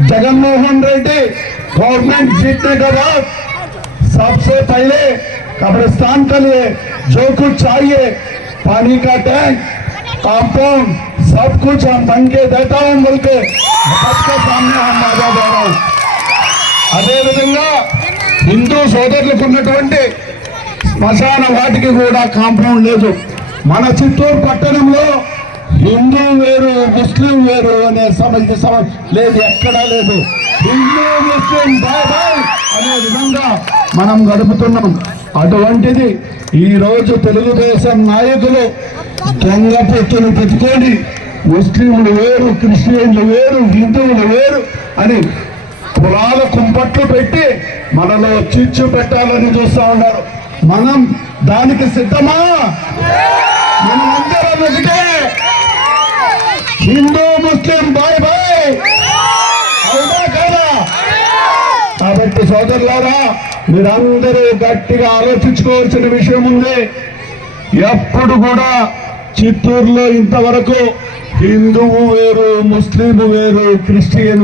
Jaganmohan Reddy government जीतने के बाद सबसे पहले कब्रिस्तान के लिए जो कुछ चाहिए, पानी का टैंक, कंपाउंड, सब कुछ हम बन के देता हूं बोल के सबके सामने हम वादा दे रहा हूं। అదే విధంగా హిందూ సోదరులకు ఉన్నటువంటి శ్మశాన వాటికి కూడా కాంపౌండ్ లేదు. మన చిత్తూరు పట్టణంలో హిందూ వేరు ముస్లిం వేరు అనే సమస్య లేదు, ఎక్కడా లేదు. హిందూ ముస్లిం బాయ్ బాయ్ అనే విధంగా మనం గడుపుతున్నాం. అటువంటిది ఈ రోజు తెలుగుదేశం నాయకులు దొంగ పొత్తులు పెట్టుకొని ముస్లింలు వేరు, క్రిస్టియన్లు వేరు, హిందువులు వేరు అని కులాల కుంపట్లు పెట్టి మనలో చిచ్చు పెట్టాలని చూస్తా ఉన్నారు. మనం దానికి సిద్ధమా? మనం అందరం ఒకటే, హిందూ ముస్లిం బాయ్ బాయ్, అవునా కదా? కాబట్టి సోదరులారా, మీరందరూ గట్టిగా ఆలోచించుకోవాల్సిన విషయం ఉంది. ఎప్పుడు కూడా చిత్తూరులో ఇంతవరకు హిందువు వేరు, ముస్లిం వేరు, క్రిస్టియన్